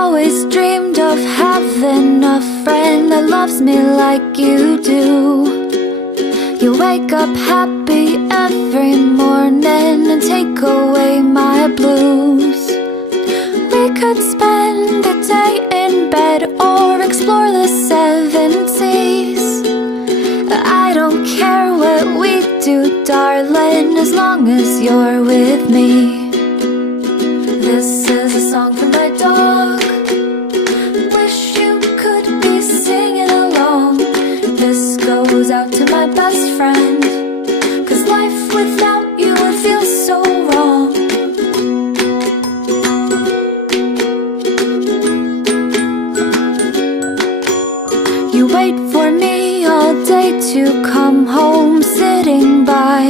always dreamed of having a friend that loves me like you do. You wake up happy every morning and take away my blues. We could spend the day in bed or explore the seven seas. I don't care what we do, darling, as long as you're with me. This is a song for my dog. Wish you could be singing along. This goes out to my best friend, 'cause life without you would feel so wrong. You wait for me all day to come home, sitting by